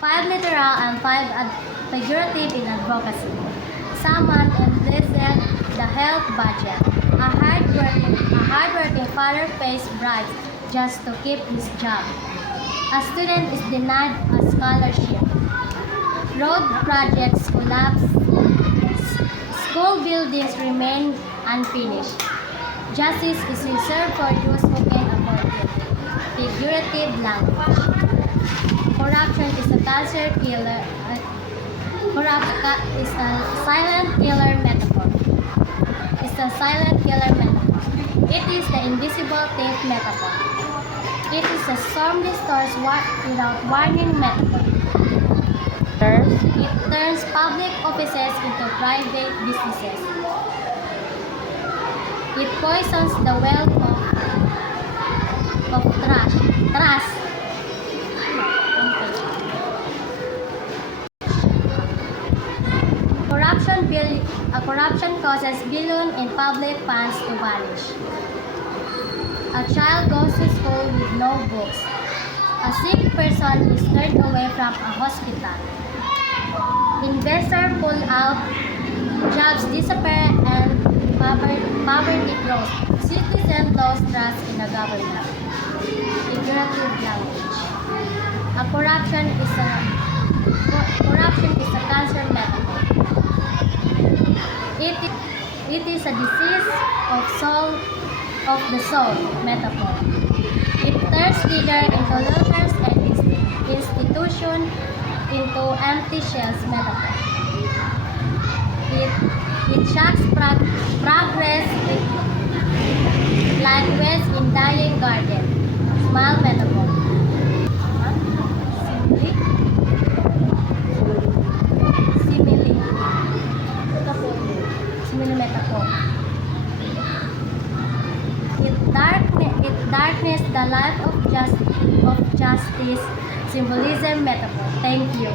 5 literal and 5 figurative in advocacy. Someone enlisted the health budget. A hardworking father pays bribes just to keep his job. A student is denied a scholarship. Road projects collapse. School buildings remain unfinished. Justice is reserved for those who can afford it. Figurative language. Corruption is a cancer killer. Corruption is a silent killer metaphor. It's a silent killer metaphor. It is the invisible thief metaphor. It is a storm restores without warning metaphor. It turns public offices into private businesses. It poisons the well of trust. Corruption causes billions in public funds to vanish. A child goes to school with no books. A sick person is turned away from a hospital. Investors pull out, jobs disappear, and poverty grows. Citizens lose trust in the government. Figurative language. Corruption is a cancer metaphor. It is a disease of the soul metaphor. It turns leader into looters and institution into empty shells metaphor. It shocks progress like weeds in dying garden. Smile metaphor. Simile metaphor. It darkness the life of justice. Symbolism metaphor. Thank you.